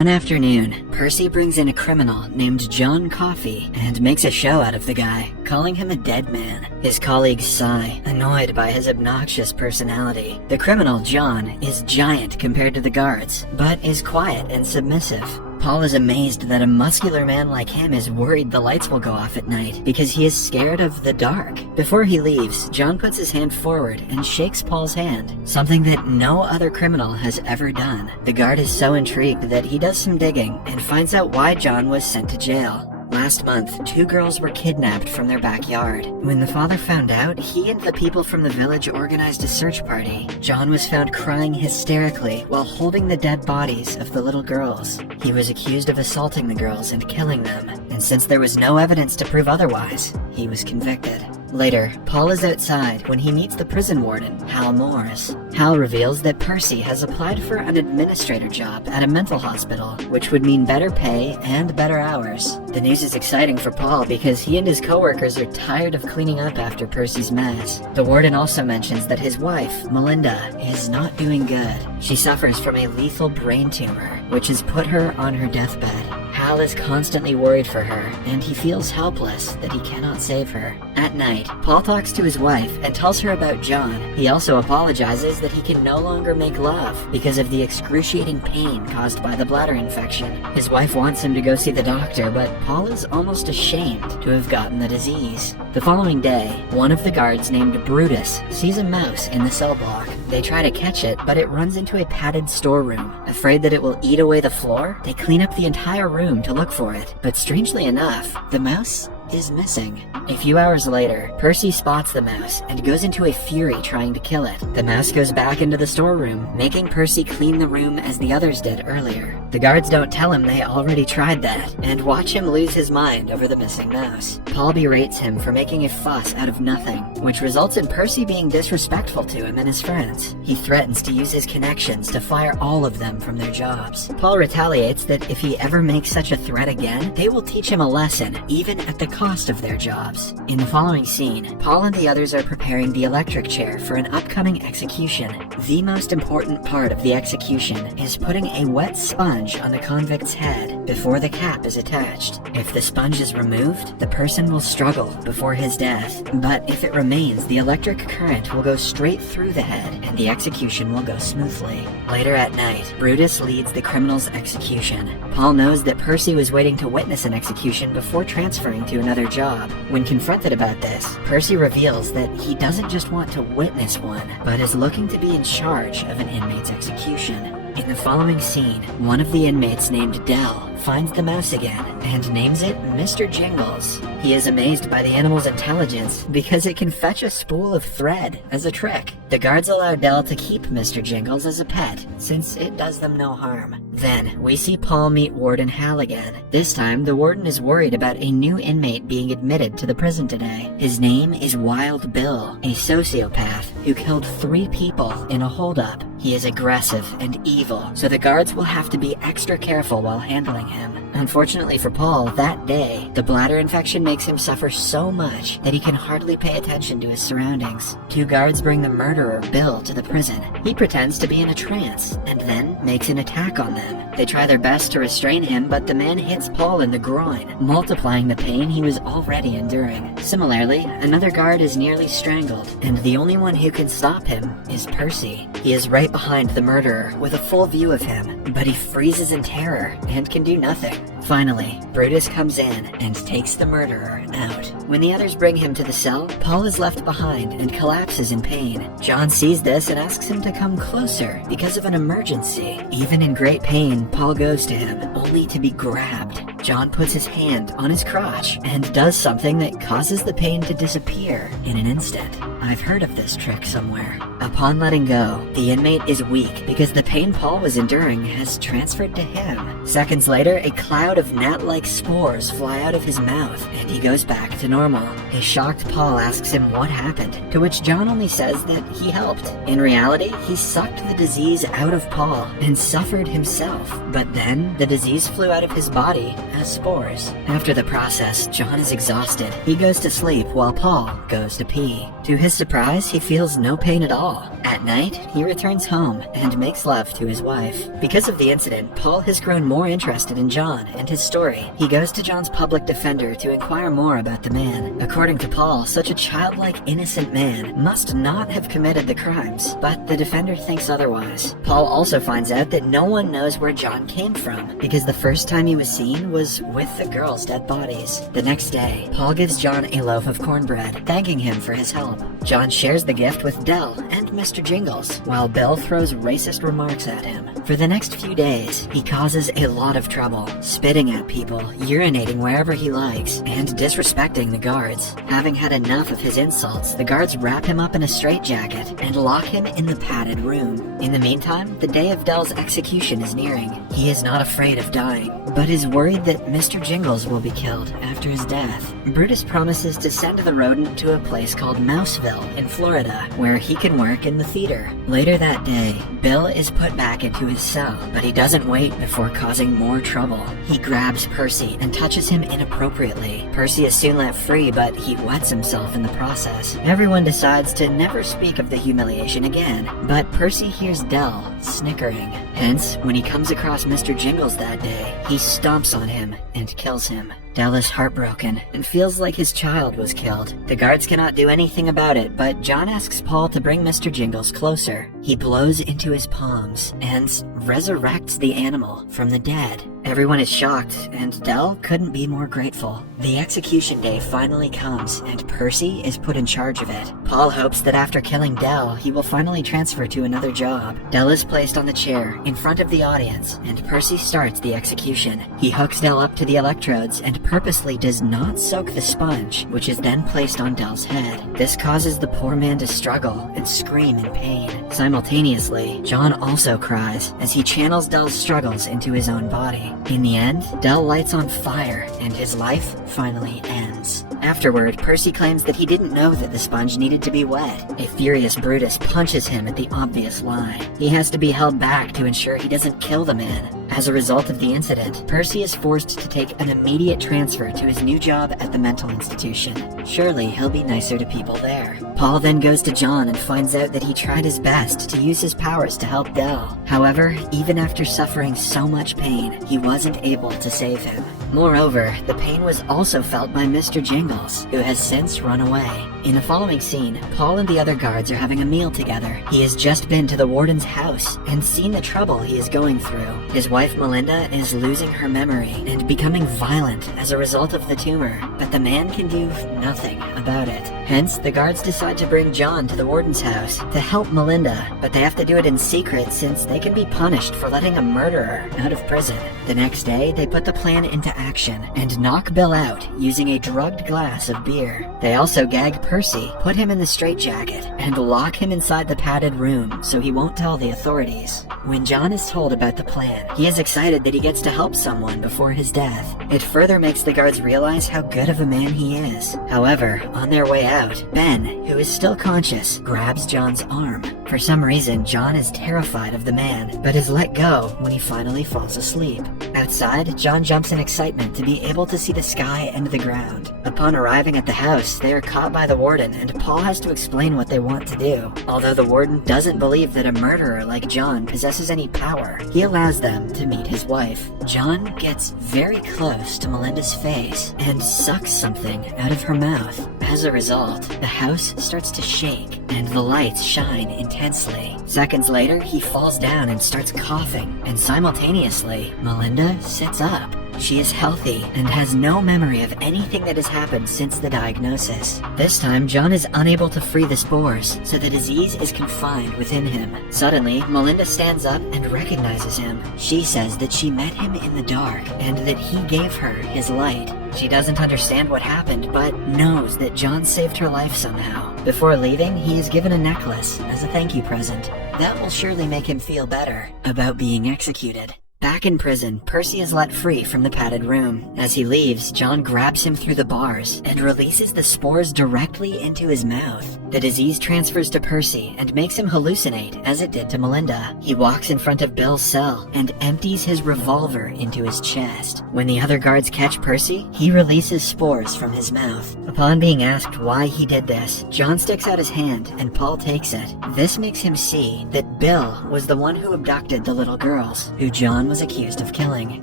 One afternoon, Percy brings in a criminal named John Coffey and makes a show out of the guy, calling him a dead man. His colleagues sigh, annoyed by his obnoxious personality. The criminal, John, is giant compared to the guards, but is quiet and submissive. Paul is amazed that a muscular man like him is worried the lights will go off at night because he is scared of the dark. Before he leaves, John puts his hand forward and shakes Paul's hand, something that no other criminal has ever done. The guard is so intrigued that he does some digging and finds out why John was sent to jail. Last month, 2 girls were kidnapped from their backyard. When the father found out, he and the people from the village organized a search party. John was found crying hysterically while holding the dead bodies of the little girls. He was accused of assaulting the girls and killing them, and since there was no evidence to prove otherwise, he was convicted. Later, Paul is outside when he meets the prison warden, Hal Morris. Hal reveals that Percy has applied for an administrator job at a mental hospital, which would mean better pay and better hours. The news is exciting for Paul because he and his coworkers are tired of cleaning up after Percy's mess. The warden also mentions that his wife, Melinda, is not doing good. She suffers from a lethal brain tumor, which has put her on her deathbed. Hal is constantly worried for her, and he feels helpless that he cannot save her. At night, Paul talks to his wife and tells her about John. He also apologizes that he can no longer make love because of the excruciating pain caused by the bladder infection. His wife wants him to go see the doctor, but Paul is almost ashamed to have gotten the disease. The following day, one of the guards named Brutus sees a mouse in the cell block. They try to catch it, but it runs into a padded storeroom. Afraid that it will eat away the floor, they clean up the entire room to look for it. But strangely enough, the mouse is missing. A few hours later, Percy spots the mouse and goes into a fury trying to kill it. The mouse goes back into the storeroom, making Percy clean the room as the others did earlier. The guards don't tell him they already tried that, and watch him lose his mind over the missing mouse. Paul berates him for making a fuss out of nothing, which results in Percy being disrespectful to him and his friends. He threatens to use his connections to fire all of them from their jobs. Paul retaliates that if he ever makes such a threat again, they will teach him a lesson, even at the cost of their jobs. In the following scene, Paul and the others are preparing the electric chair for an upcoming execution. The most important part of the execution is putting a wet sponge on the convict's head before the cap is attached. If the sponge is removed, the person will struggle before his death, but if it remains, the electric current will go straight through the head and the execution will go smoothly. Later at night, Brutus leads the criminal's execution. Paul knows that Percy was waiting to witness an execution before transferring to another job. When confronted about this, Percy reveals that he doesn't just want to witness one, but is looking to be in charge of an inmate's execution. In the following scene, one of the inmates named Dell finds the mouse again and names it Mr. Jingles. He is amazed by the animal's intelligence because it can fetch a spool of thread as a trick. The guards allow Dell to keep Mr. Jingles as a pet since it does them no harm. Then, we see Paul meet Warden Hal again. This time, the warden is worried about a new inmate being admitted to the prison today. His name is Wild Bill, a sociopath who killed 3 people in a holdup. He is aggressive and evil, so the guards will have to be extra careful while handling him. Unfortunately for Paul, that day, the bladder infection makes him suffer so much that he can hardly pay attention to his surroundings. 2 guards bring the murderer, Bill, to the prison. He pretends to be in a trance, and then makes an attack on them. They try their best to restrain him, but the man hits Paul in the groin, multiplying the pain he was already enduring. Similarly, another guard is nearly strangled, and the only one who can stop him is Percy. He is right behind the murderer with a full view of him, but he freezes in terror and can do nothing. Finally, Brutus comes in and takes the murderer out. When the others bring him to the cell, Paul is left behind and collapses in pain. John sees this and asks him to come closer because of an emergency. Even in great pain, Paul goes to him, only to be grabbed. John puts his hand on his crotch and does something that causes the pain to disappear in an instant. I've heard of this trick somewhere. Upon letting go, the inmate is weak because the pain Paul was enduring has transferred to him. Seconds later, a cloud of gnat-like spores fly out of his mouth, and he goes back to normal. A shocked Paul asks him what happened, to which John only says that he helped. In reality, he sucked the disease out of Paul and suffered himself, but then the disease flew out of his body as spores. After the process, John is exhausted. He goes to sleep while Paul goes to pee. To his surprise, he feels no pain at all. Paul. At night, he returns home and makes love to his wife. Because of the incident, Paul has grown more interested in John and his story. He goes to John's public defender to inquire more about the man. According to Paul, such a childlike, innocent man must not have committed the crimes, but the defender thinks otherwise. Paul also finds out that no one knows where John came from, because the first time he was seen was with the girls' dead bodies. The next day, Paul gives John a loaf of cornbread, thanking him for his help. John shares the gift with Dell and Mr. Jingles, while Bill throws racist remarks at him. For the next few days, he causes a lot of trouble, spitting at people, urinating wherever he likes, and disrespecting the guards. Having had enough of his insults, the guards wrap him up in a straitjacket and lock him in the padded room. In the meantime, the day of Dell's execution is nearing. He is not afraid of dying, but is worried that Mr. Jingles will be killed after his death. Brutus promises to send the rodent to a place called Mouseville in Florida, where he can work in the theater. Later that day, Bill is put back into his cell, but he doesn't wait before causing more trouble. He grabs Percy and touches him inappropriately. Percy is soon let free, but he wets himself in the process. Everyone decides to never speak of the humiliation again, but Percy hears Dell snickering. Hence, when he comes across Mr. Jingles that day, he stomps on him and kills him. Dell is heartbroken and feels like his child was killed. The guards cannot do anything about it, but John asks Paul to bring Mr. Jingles closer. He blows into his palms and resurrects the animal from the dead. Everyone is shocked, and Dell couldn't be more grateful. The execution day finally comes, and Percy is put in charge of it. Paul hopes that after killing Dell, he will finally transfer to another job. Dell is placed on the chair in front of the audience, and Percy starts the execution. He hooks Dell up to the electrodes and purposely does not soak the sponge, which is then placed on Dell's head. This causes the poor man to struggle and scream in pain. Simultaneously, John also cries as he channels Dell's struggles into his own body. In the end, Dell lights on fire, and his life finally ends. Afterward, Percy claims that he didn't know that the sponge needed to be wet. A furious Brutus punches him at the obvious lie. He has to be held back to ensure he doesn't kill the man. As a result of the incident, Percy is forced to take an immediate transfer to his new job at the mental institution. Surely he'll be nicer to people there. Paul then goes to John and finds out that he tried his best to use his powers to help Dell. However, even after suffering so much pain, he wasn't able to save him. Moreover, the pain was also felt by Mr. Jingles, who has since run away. In the following scene, Paul and the other guards are having a meal together. He has just been to the warden's house and seen the trouble he is going through. His wife Melinda is losing her memory and becoming violent as a result of the tumor, but the man can do nothing about it. Hence, the guards decide to bring John to the warden's house to help Melinda, but they have to do it in secret since they can be punished for letting a murderer out of prison. The next day, they put the plan into action and knock Bill out using a drugged glass of beer. They also gag Percy, put him in the straitjacket, and lock him inside the padded room so he won't tell the authorities. When John is told about the plan, he is excited that he gets to help someone before his death. It further makes the guards realize how good of a man he is. However, on their way out, Ben, who is still conscious, grabs John's arm. For some reason, John is terrified of the man, but is let go when he finally falls asleep. Outside, John jumps in excitement to be able to see the sky and the ground. Upon arriving at the house, they are caught by the warden, and Paul has to explain what they want to do. Although the warden doesn't believe that a murderer like John possesses any power, he allows them to meet his wife. John gets very close to Melinda's face and sucks something out of her mouth. As a result, the house starts to shake and the lights shine intensely. Seconds later, he falls down and starts coughing, and simultaneously, Melinda sits up. She is healthy and has no memory of anything that has happened since the diagnosis. This time, John is unable to free the spores, so the disease is confined within him. Suddenly, Melinda stands up and recognizes him. She says that she met him in the dark and that he gave her his light. She doesn't understand what happened, but knows that John saved her life somehow. Before leaving, he is given a necklace as a thank you present. That will surely make him feel better about being executed. Back in prison, Percy is let free from the padded room. As he leaves, John grabs him through the bars and releases the spores directly into his mouth. The disease transfers to Percy and makes him hallucinate as it did to Melinda. He walks in front of Bill's cell and empties his revolver into his chest. When the other guards catch Percy, he releases spores from his mouth. Upon being asked why he did this, John sticks out his hand and Paul takes it. This makes him see that Bill was the one who abducted the little girls, who John was accused of killing.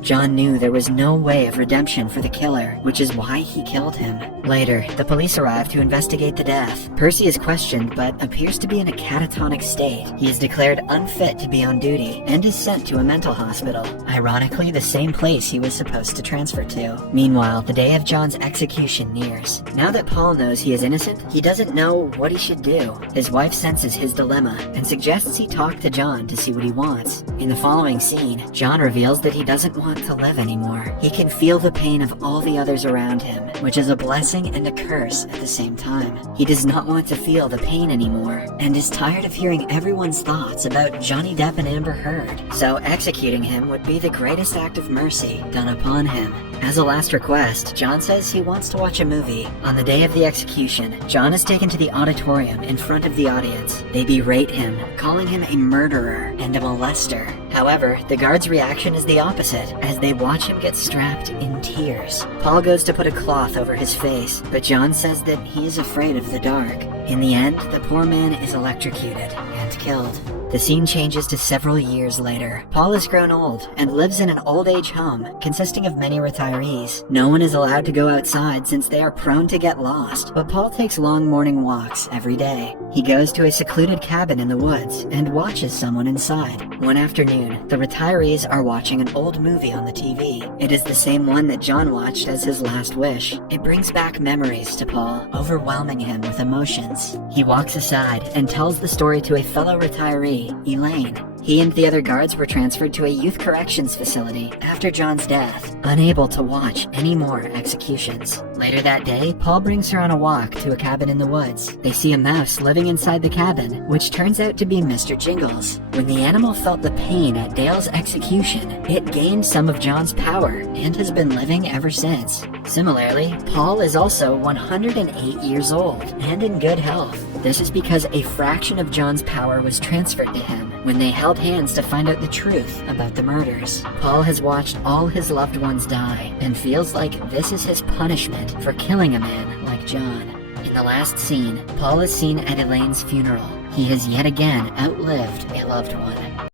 John knew there was no way of redemption for the killer, which is why he killed him. Later, the police arrive to investigate the death. Percy is questioned but appears to be in a catatonic state. He is declared unfit to be on duty and is sent to a mental hospital, ironically the same place he was supposed to transfer to. Meanwhile, the day of John's execution nears. Now that Paul knows he is innocent, he doesn't know what he should do. His wife senses his dilemma and suggests he talk to John to see what he wants. In the following scene, John reveals that he doesn't want to live anymore. He can feel the pain of all the others around him, which is a blessing and a curse at the same time. He does not want to feel the pain anymore, and is tired of hearing everyone's thoughts about Johnny Depp and Amber Heard, so executing him would be the greatest act of mercy done upon him. As a last request, John says he wants to watch a movie. On the day of the execution, John is taken to the auditorium in front of the audience. They berate him, calling him a murderer and a molester. However, the guards' reaction is the opposite, as they watch him get strapped in tears. Paul goes to put a cloth over his face, but John says that he is afraid of the dark. In the end, the poor man is electrocuted and killed. The scene changes to several years later. Paul has grown old and lives in an old-age home consisting of many retirees. No one is allowed to go outside since they are prone to get lost, but Paul takes long morning walks every day. He goes to a secluded cabin in the woods and watches someone inside. One afternoon, the retirees are watching an old movie on the TV. It is the same one that John watched as his last wish. It brings back memories to Paul, overwhelming him with emotions. He walks aside and tells the story to a fellow retiree, Elaine. He and the other guards were transferred to a youth corrections facility after John's death, unable to watch any more executions. Later that day, Paul brings her on a walk to a cabin in the woods. They see a mouse living inside the cabin, which turns out to be Mr. Jingles. When the animal felt the pain at Dale's execution, it gained some of John's power and has been living ever since. Similarly, Paul is also 108 years old and in good health. This is because a fraction of John's power was transferred to him when they held hands to find out the truth about the murders. Paul has watched all his loved ones die and feels like this is his punishment for killing a man like John. In the last scene, Paul is seen at Elaine's funeral. He has yet again outlived a loved one.